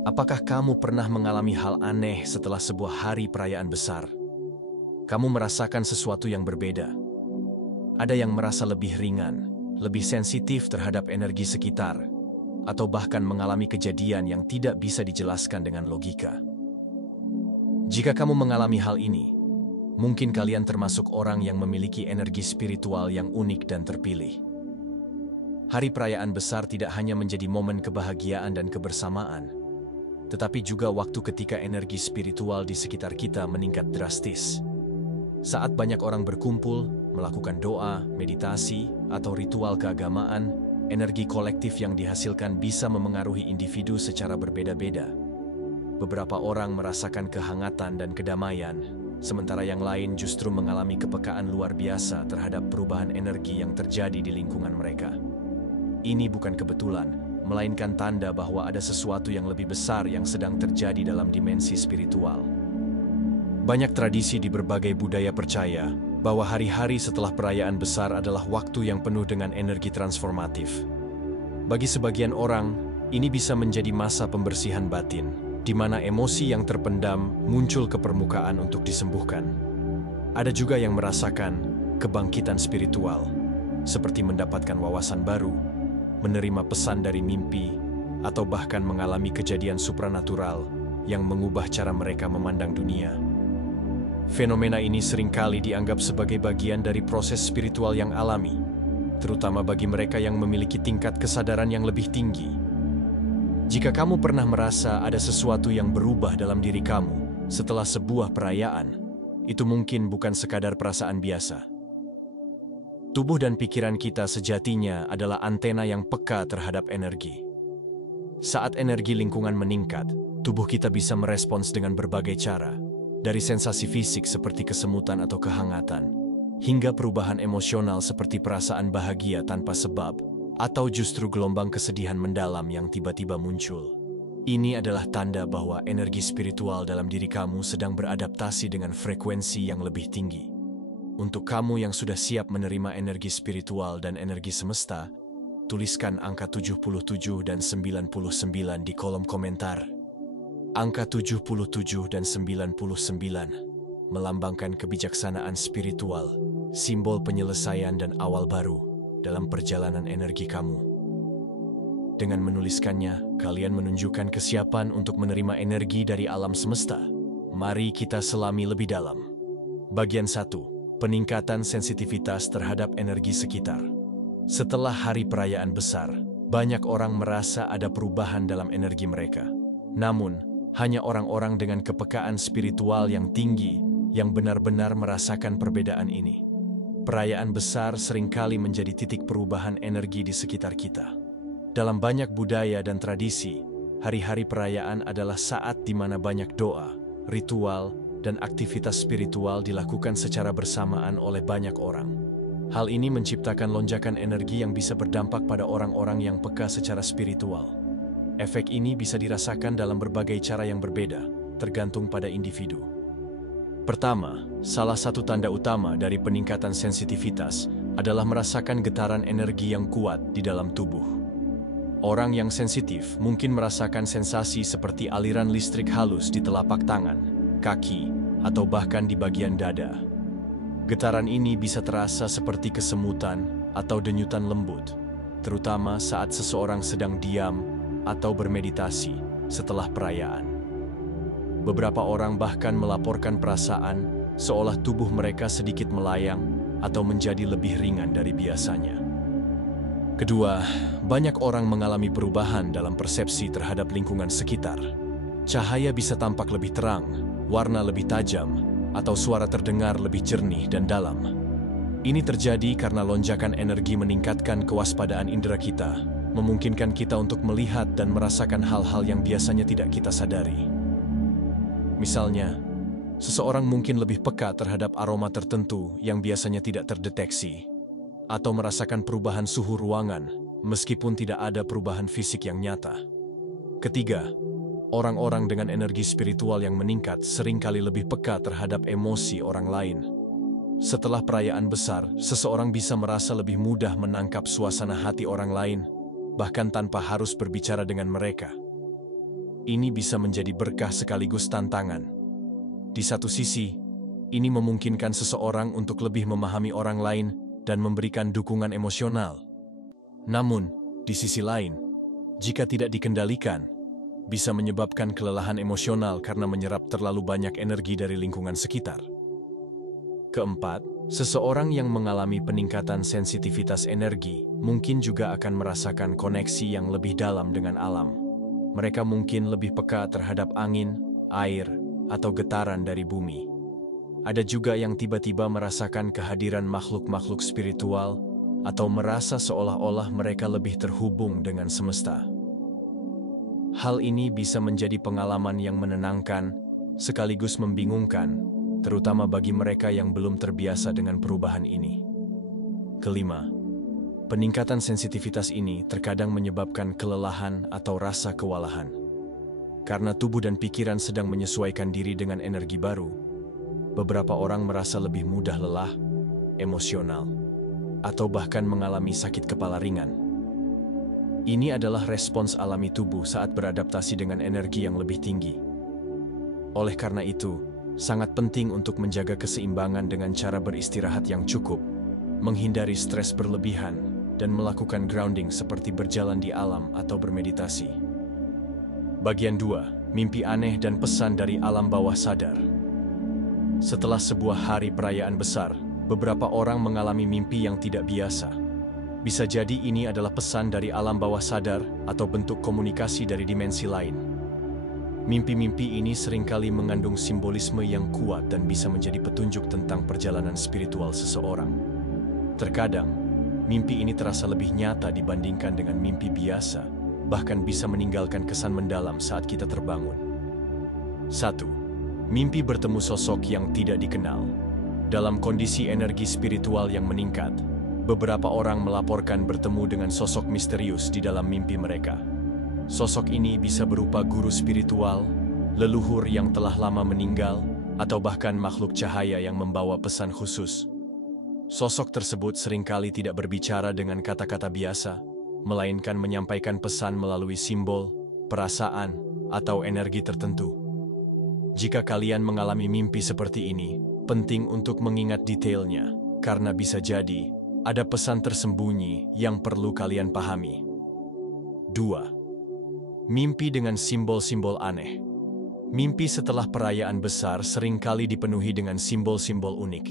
Apakah kamu pernah mengalami hal aneh setelah sebuah hari perayaan besar? Kamu merasakan sesuatu yang berbeda. Ada yang merasa lebih ringan, lebih sensitif terhadap energi sekitar, atau bahkan mengalami kejadian yang tidak bisa dijelaskan dengan logika. Jika kamu mengalami hal ini, mungkin kalian termasuk orang yang memiliki energi spiritual yang unik dan terpilih. Hari perayaan besar tidak hanya menjadi momen kebahagiaan dan kebersamaan, tetapi juga waktu ketika energi spiritual di sekitar kita meningkat drastis. Saat banyak orang berkumpul, melakukan doa, meditasi, atau ritual keagamaan, energi kolektif yang dihasilkan bisa memengaruhi individu secara berbeda-beda. Beberapa orang merasakan kehangatan dan kedamaian, sementara yang lain justru mengalami kepekaan luar biasa terhadap perubahan energi yang terjadi di lingkungan mereka. Ini bukan kebetulan, melainkan tanda bahwa ada sesuatu yang lebih besar yang sedang terjadi dalam dimensi spiritual. Banyak tradisi di berbagai budaya percaya bahwa hari-hari setelah perayaan besar adalah waktu yang penuh dengan energi transformatif. Bagi sebagian orang, ini bisa menjadi masa pembersihan batin, di mana emosi yang terpendam muncul ke permukaan untuk disembuhkan. Ada juga yang merasakan kebangkitan spiritual, seperti mendapatkan wawasan baru, menerima pesan dari mimpi, atau bahkan mengalami kejadian supranatural yang mengubah cara mereka memandang dunia. Fenomena ini seringkali dianggap sebagai bagian dari proses spiritual yang alami, terutama bagi mereka yang memiliki tingkat kesadaran yang lebih tinggi. Jika kamu pernah merasa ada sesuatu yang berubah dalam diri kamu setelah sebuah perayaan, itu mungkin bukan sekadar perasaan biasa. Tubuh dan pikiran kita sejatinya adalah antena yang peka terhadap energi. Saat energi lingkungan meningkat, tubuh kita bisa merespons dengan berbagai cara, dari sensasi fisik seperti kesemutan atau kehangatan, hingga perubahan emosional seperti perasaan bahagia tanpa sebab, atau justru gelombang kesedihan mendalam yang tiba-tiba muncul. Ini adalah tanda bahwa energi spiritual dalam diri kamu sedang beradaptasi dengan frekuensi yang lebih tinggi. Untuk kamu yang sudah siap menerima energi spiritual dan energi semesta, tuliskan angka 77 dan 99 di kolom komentar. Angka 77 dan 99 melambangkan kebijaksanaan spiritual, simbol penyelesaian dan awal baru dalam perjalanan energi kamu. Dengan menuliskannya, kalian menunjukkan kesiapan untuk menerima energi dari alam semesta. Mari kita selami lebih dalam. Bagian 1. Peningkatan sensitivitas terhadap energi sekitar. Setelah hari perayaan besar, banyak orang merasa ada perubahan dalam energi mereka. Namun, hanya orang-orang dengan kepekaan spiritual yang tinggi yang benar-benar merasakan perbedaan ini. Perayaan besar seringkali menjadi titik perubahan energi di sekitar kita. Dalam banyak budaya dan tradisi, hari-hari perayaan adalah saat di mana banyak doa, ritual, dan aktivitas spiritual dilakukan secara bersamaan oleh banyak orang. Hal ini menciptakan lonjakan energi yang bisa berdampak pada orang-orang yang peka secara spiritual. Efek ini bisa dirasakan dalam berbagai cara yang berbeda, tergantung pada individu. Pertama, salah satu tanda utama dari peningkatan sensitivitas adalah merasakan getaran energi yang kuat di dalam tubuh. Orang yang sensitif mungkin merasakan sensasi seperti aliran listrik halus di telapak tangan, kaki, atau bahkan di bagian dada. Getaran ini bisa terasa seperti kesemutan atau denyutan lembut, terutama saat seseorang sedang diam atau bermeditasi setelah perayaan. Beberapa orang bahkan melaporkan perasaan seolah tubuh mereka sedikit melayang atau menjadi lebih ringan dari biasanya. Kedua, banyak orang mengalami perubahan dalam persepsi terhadap lingkungan sekitar. Cahaya bisa tampak lebih terang, warna lebih tajam, atau suara terdengar lebih jernih dan dalam. Ini terjadi karena lonjakan energi meningkatkan kewaspadaan indera kita, memungkinkan kita untuk melihat dan merasakan hal-hal yang biasanya tidak kita sadari. Misalnya, seseorang mungkin lebih peka terhadap aroma tertentu yang biasanya tidak terdeteksi, atau merasakan perubahan suhu ruangan meskipun tidak ada perubahan fisik yang nyata. Ketiga, orang-orang dengan energi spiritual yang meningkat seringkali lebih peka terhadap emosi orang lain. Setelah perayaan besar, seseorang bisa merasa lebih mudah menangkap suasana hati orang lain, bahkan tanpa harus berbicara dengan mereka. Ini bisa menjadi berkah sekaligus tantangan. Di satu sisi, ini memungkinkan seseorang untuk lebih memahami orang lain dan memberikan dukungan emosional. Namun, di sisi lain, jika tidak dikendalikan, bisa menyebabkan kelelahan emosional karena menyerap terlalu banyak energi dari lingkungan sekitar. Keempat, seseorang yang mengalami peningkatan sensitivitas energi mungkin juga akan merasakan koneksi yang lebih dalam dengan alam. Mereka mungkin lebih peka terhadap angin, air, atau getaran dari bumi. Ada juga yang tiba-tiba merasakan kehadiran makhluk-makhluk spiritual atau merasa seolah-olah mereka lebih terhubung dengan semesta. Hal ini bisa menjadi pengalaman yang menenangkan, sekaligus membingungkan, terutama bagi mereka yang belum terbiasa dengan perubahan ini. Kelima, peningkatan sensitivitas ini terkadang menyebabkan kelelahan atau rasa kewalahan. Karena tubuh dan pikiran sedang menyesuaikan diri dengan energi baru, beberapa orang merasa lebih mudah lelah, emosional, atau bahkan mengalami sakit kepala ringan. Ini adalah respons alami tubuh saat beradaptasi dengan energi yang lebih tinggi. Oleh karena itu, sangat penting untuk menjaga keseimbangan dengan cara beristirahat yang cukup, menghindari stres berlebihan, dan melakukan grounding seperti berjalan di alam atau bermeditasi. Bagian 2, mimpi aneh dan pesan dari alam bawah sadar. Setelah sebuah hari perayaan besar, beberapa orang mengalami mimpi yang tidak biasa. Bisa jadi ini adalah pesan dari alam bawah sadar atau bentuk komunikasi dari dimensi lain. Mimpi-mimpi ini seringkali mengandung simbolisme yang kuat dan bisa menjadi petunjuk tentang perjalanan spiritual seseorang. Terkadang, mimpi ini terasa lebih nyata dibandingkan dengan mimpi biasa, bahkan bisa meninggalkan kesan mendalam saat kita terbangun. 1. Mimpi bertemu sosok yang tidak dikenal. Dalam kondisi energi spiritual yang meningkat, beberapa orang melaporkan bertemu dengan sosok misterius di dalam mimpi mereka. Sosok ini bisa berupa guru spiritual, leluhur yang telah lama meninggal, atau bahkan makhluk cahaya yang membawa pesan khusus. Sosok tersebut seringkali tidak berbicara dengan kata-kata biasa, melainkan menyampaikan pesan melalui simbol, perasaan, atau energi tertentu. Jika kalian mengalami mimpi seperti ini, penting untuk mengingat detailnya, karena bisa jadi ada pesan tersembunyi yang perlu kalian pahami. 2. Mimpi dengan simbol-simbol aneh. Mimpi setelah perayaan besar seringkali dipenuhi dengan simbol-simbol unik.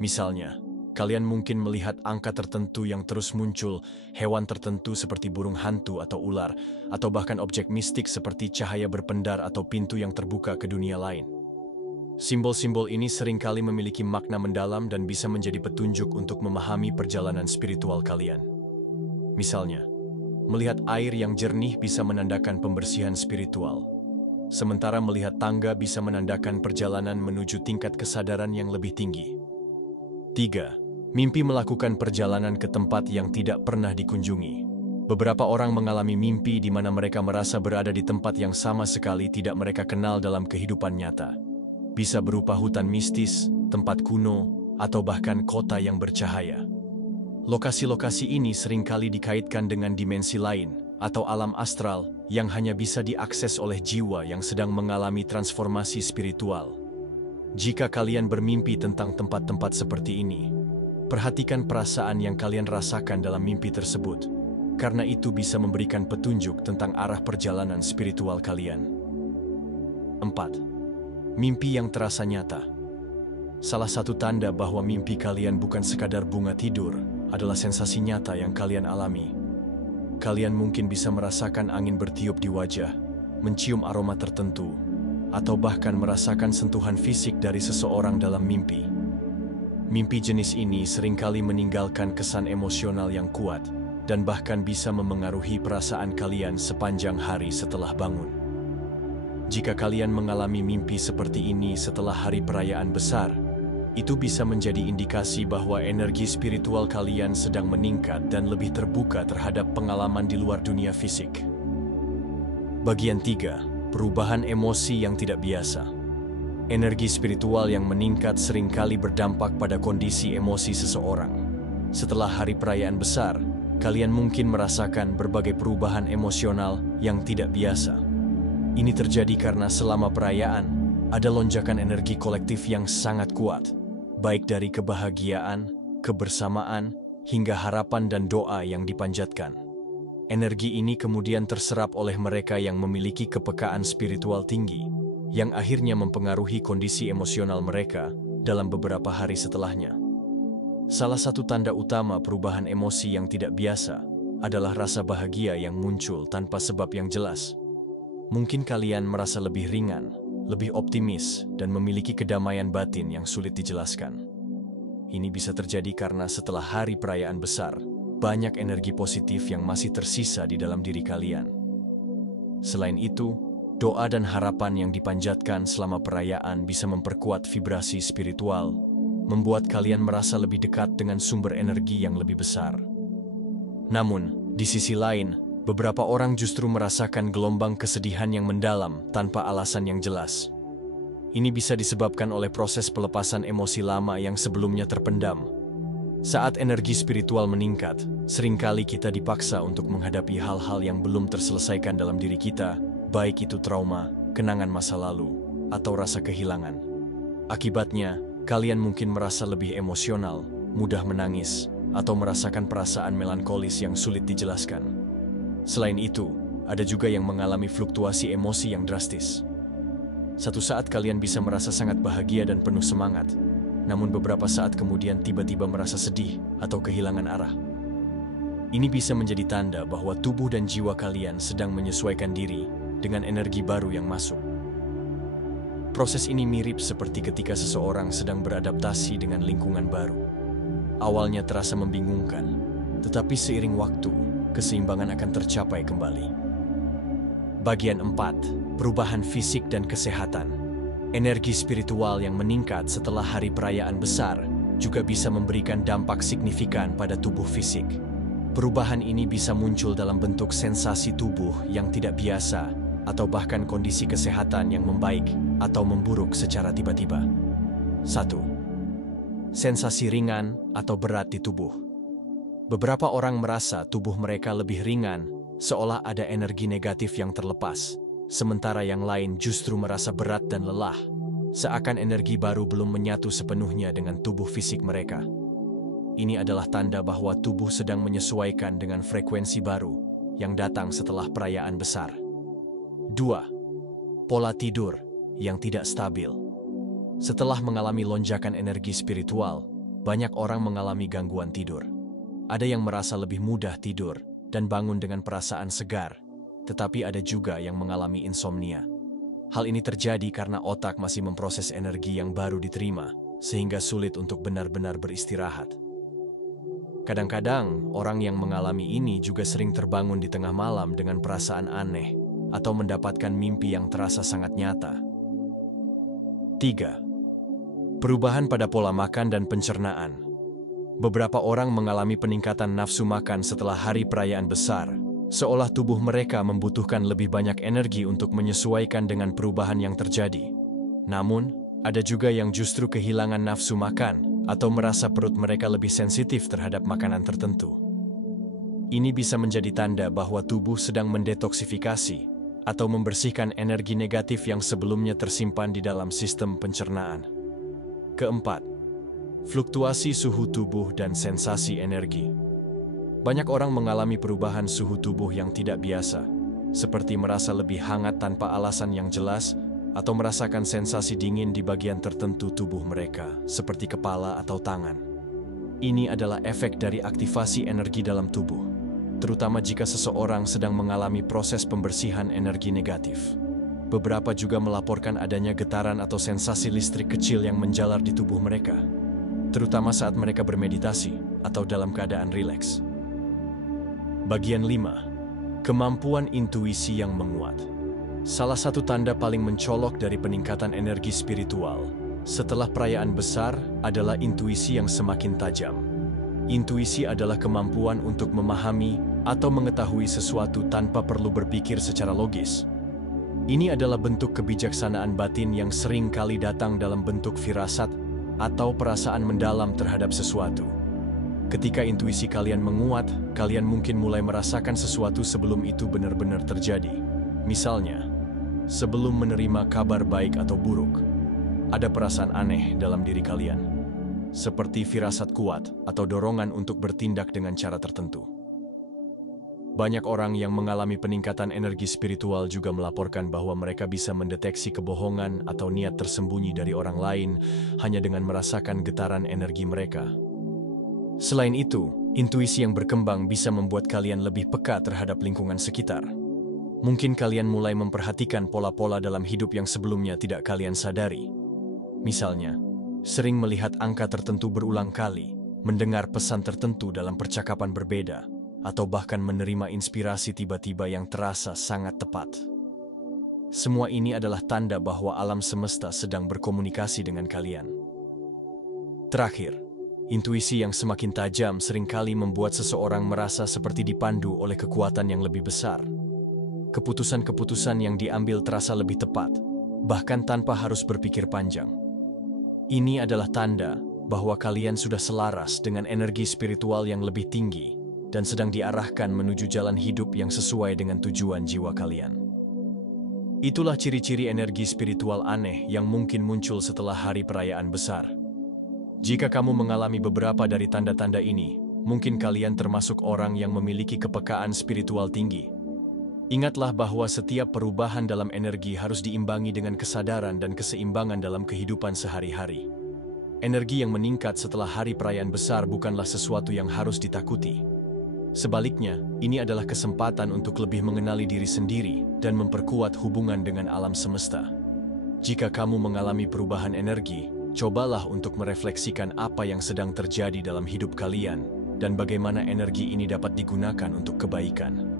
Misalnya, kalian mungkin melihat angka tertentu yang terus muncul, hewan tertentu seperti burung hantu atau ular, atau bahkan objek mistik seperti cahaya berpendar atau pintu yang terbuka ke dunia lain. Simbol-simbol ini seringkali memiliki makna mendalam dan bisa menjadi petunjuk untuk memahami perjalanan spiritual kalian. Misalnya, melihat air yang jernih bisa menandakan pembersihan spiritual, sementara melihat tangga bisa menandakan perjalanan menuju tingkat kesadaran yang lebih tinggi. 3. Mimpi melakukan perjalanan ke tempat yang tidak pernah dikunjungi. Beberapa orang mengalami mimpi di mana mereka merasa berada di tempat yang sama sekali tidak mereka kenal dalam kehidupan nyata. Bisa berupa hutan mistis, tempat kuno, atau bahkan kota yang bercahaya. Lokasi-lokasi ini seringkali dikaitkan dengan dimensi lain atau alam astral yang hanya bisa diakses oleh jiwa yang sedang mengalami transformasi spiritual. Jika kalian bermimpi tentang tempat-tempat seperti ini, perhatikan perasaan yang kalian rasakan dalam mimpi tersebut, karena itu bisa memberikan petunjuk tentang arah perjalanan spiritual kalian. 4. Mimpi yang terasa nyata. Salah satu tanda bahwa mimpi kalian bukan sekadar bunga tidur adalah sensasi nyata yang kalian alami. Kalian mungkin bisa merasakan angin bertiup di wajah, mencium aroma tertentu, atau bahkan merasakan sentuhan fisik dari seseorang dalam mimpi. Mimpi jenis ini seringkali meninggalkan kesan emosional yang kuat dan bahkan bisa memengaruhi perasaan kalian sepanjang hari setelah bangun. Jika kalian mengalami mimpi seperti ini setelah hari perayaan besar, itu bisa menjadi indikasi bahwa energi spiritual kalian sedang meningkat dan lebih terbuka terhadap pengalaman di luar dunia fisik. Bagian 3. Perubahan emosi yang tidak biasa. Energi spiritual yang meningkat seringkali berdampak pada kondisi emosi seseorang. Setelah hari perayaan besar, kalian mungkin merasakan berbagai perubahan emosional yang tidak biasa. Ini terjadi karena selama perayaan, ada lonjakan energi kolektif yang sangat kuat, baik dari kebahagiaan, kebersamaan, hingga harapan dan doa yang dipanjatkan. Energi ini kemudian terserap oleh mereka yang memiliki kepekaan spiritual tinggi, yang akhirnya mempengaruhi kondisi emosional mereka dalam beberapa hari setelahnya. Salah satu tanda utama perubahan emosi yang tidak biasa adalah rasa bahagia yang muncul tanpa sebab yang jelas. Mungkin kalian merasa lebih ringan, lebih optimis, dan memiliki kedamaian batin yang sulit dijelaskan. Ini bisa terjadi karena setelah hari perayaan besar, banyak energi positif yang masih tersisa di dalam diri kalian. Selain itu, doa dan harapan yang dipanjatkan selama perayaan bisa memperkuat vibrasi spiritual, membuat kalian merasa lebih dekat dengan sumber energi yang lebih besar. Namun, di sisi lain, beberapa orang justru merasakan gelombang kesedihan yang mendalam tanpa alasan yang jelas. Ini bisa disebabkan oleh proses pelepasan emosi lama yang sebelumnya terpendam. Saat energi spiritual meningkat, seringkali kita dipaksa untuk menghadapi hal-hal yang belum terselesaikan dalam diri kita, baik itu trauma, kenangan masa lalu, atau rasa kehilangan. Akibatnya, kalian mungkin merasa lebih emosional, mudah menangis, atau merasakan perasaan melankolis yang sulit dijelaskan. Selain itu, ada juga yang mengalami fluktuasi emosi yang drastis. Satu saat kalian bisa merasa sangat bahagia dan penuh semangat, namun beberapa saat kemudian tiba-tiba merasa sedih atau kehilangan arah. Ini bisa menjadi tanda bahwa tubuh dan jiwa kalian sedang menyesuaikan diri dengan energi baru yang masuk. Proses ini mirip seperti ketika seseorang sedang beradaptasi dengan lingkungan baru. Awalnya terasa membingungkan, tetapi seiring waktu, keseimbangan akan tercapai kembali. Bagian 4. Perubahan fisik dan kesehatan. Energi spiritual yang meningkat setelah hari perayaan besar juga bisa memberikan dampak signifikan pada tubuh fisik. Perubahan ini bisa muncul dalam bentuk sensasi tubuh yang tidak biasa atau bahkan kondisi kesehatan yang membaik atau memburuk secara tiba-tiba. 1. Sensasi ringan atau berat di tubuh. Beberapa orang merasa tubuh mereka lebih ringan, seolah ada energi negatif yang terlepas, sementara yang lain justru merasa berat dan lelah, seakan energi baru belum menyatu sepenuhnya dengan tubuh fisik mereka. Ini adalah tanda bahwa tubuh sedang menyesuaikan dengan frekuensi baru yang datang setelah perayaan besar. 2. Pola tidur yang tidak stabil. Setelah mengalami lonjakan energi spiritual, banyak orang mengalami gangguan tidur. Ada yang merasa lebih mudah tidur dan bangun dengan perasaan segar, tetapi ada juga yang mengalami insomnia. Hal ini terjadi karena otak masih memproses energi yang baru diterima, sehingga sulit untuk benar-benar beristirahat. Kadang-kadang, orang yang mengalami ini juga sering terbangun di tengah malam dengan perasaan aneh atau mendapatkan mimpi yang terasa sangat nyata. 3. Perubahan pada pola makan dan pencernaan. Beberapa orang mengalami peningkatan nafsu makan setelah hari perayaan besar, seolah tubuh mereka membutuhkan lebih banyak energi untuk menyesuaikan dengan perubahan yang terjadi. Namun, ada juga yang justru kehilangan nafsu makan atau merasa perut mereka lebih sensitif terhadap makanan tertentu. Ini bisa menjadi tanda bahwa tubuh sedang mendetoksifikasi atau membersihkan energi negatif yang sebelumnya tersimpan di dalam sistem pencernaan. 4. Fluktuasi suhu tubuh dan sensasi energi. Banyak orang mengalami perubahan suhu tubuh yang tidak biasa, seperti merasa lebih hangat tanpa alasan yang jelas atau merasakan sensasi dingin di bagian tertentu tubuh mereka, seperti kepala atau tangan. Ini adalah efek dari aktivasi energi dalam tubuh, terutama jika seseorang sedang mengalami proses pembersihan energi negatif. Beberapa juga melaporkan adanya getaran atau sensasi listrik kecil yang menjalar di tubuh mereka, terutama saat mereka bermeditasi atau dalam keadaan rileks. Bagian 5. Kemampuan intuisi yang menguat. Salah satu tanda paling mencolok dari peningkatan energi spiritual setelah perayaan besar adalah intuisi yang semakin tajam. Intuisi adalah kemampuan untuk memahami atau mengetahui sesuatu tanpa perlu berpikir secara logis. Ini adalah bentuk kebijaksanaan batin yang sering kali datang dalam bentuk firasat atau perasaan mendalam terhadap sesuatu. Ketika intuisi kalian menguat, kalian mungkin mulai merasakan sesuatu sebelum itu benar-benar terjadi. Misalnya, Sebelum menerima kabar baik atau buruk, ada perasaan aneh dalam diri kalian, seperti firasat kuat atau dorongan untuk bertindak dengan cara tertentu. Banyak orang yang mengalami peningkatan energi spiritual juga melaporkan bahwa mereka bisa mendeteksi kebohongan atau niat tersembunyi dari orang lain hanya dengan merasakan getaran energi mereka. Selain itu, intuisi yang berkembang bisa membuat kalian lebih peka terhadap lingkungan sekitar. Mungkin kalian mulai memperhatikan pola-pola dalam hidup yang sebelumnya tidak kalian sadari. Misalnya, sering melihat angka tertentu berulang kali, mendengar pesan tertentu dalam percakapan berbeda, atau bahkan menerima inspirasi tiba-tiba yang terasa sangat tepat. Semua ini adalah tanda bahwa alam semesta sedang berkomunikasi dengan kalian. Terakhir, intuisi yang semakin tajam seringkali membuat seseorang merasa seperti dipandu oleh kekuatan yang lebih besar. Keputusan-keputusan yang diambil terasa lebih tepat, bahkan tanpa harus berpikir panjang. Ini adalah tanda bahwa kalian sudah selaras dengan energi spiritual yang lebih tinggi dan sedang diarahkan menuju jalan hidup yang sesuai dengan tujuan jiwa kalian. Itulah ciri-ciri energi spiritual aneh yang mungkin muncul setelah hari perayaan besar. Jika kamu mengalami beberapa dari tanda-tanda ini, mungkin kalian termasuk orang yang memiliki kepekaan spiritual tinggi. Ingatlah bahwa setiap perubahan dalam energi harus diimbangi dengan kesadaran dan keseimbangan dalam kehidupan sehari-hari. Energi yang meningkat setelah hari perayaan besar bukanlah sesuatu yang harus ditakuti. Sebaliknya, ini adalah kesempatan untuk lebih mengenali diri sendiri dan memperkuat hubungan dengan alam semesta. Jika kamu mengalami perubahan energi, cobalah untuk merefleksikan apa yang sedang terjadi dalam hidup kalian dan bagaimana energi ini dapat digunakan untuk kebaikan.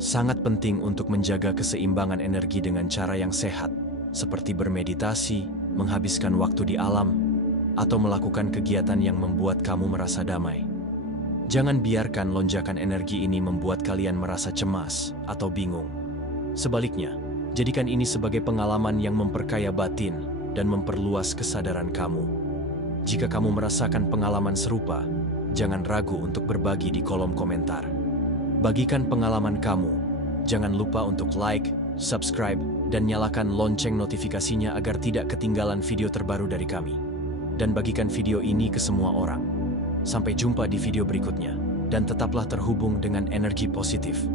Sangat penting untuk menjaga keseimbangan energi dengan cara yang sehat, seperti bermeditasi, menghabiskan waktu di alam, atau melakukan kegiatan yang membuat kamu merasa damai. Jangan biarkan lonjakan energi ini membuat kalian merasa cemas atau bingung. Sebaliknya, jadikan ini sebagai pengalaman yang memperkaya batin dan memperluas kesadaran kamu. Jika kamu merasakan pengalaman serupa, jangan ragu untuk berbagi di kolom komentar. Bagikan pengalaman kamu. Jangan lupa untuk like, subscribe, dan nyalakan lonceng notifikasinya agar tidak ketinggalan video terbaru dari kami. Dan bagikan video ini ke semua orang. Sampai jumpa di video berikutnya, dan tetaplah terhubung dengan energi positif.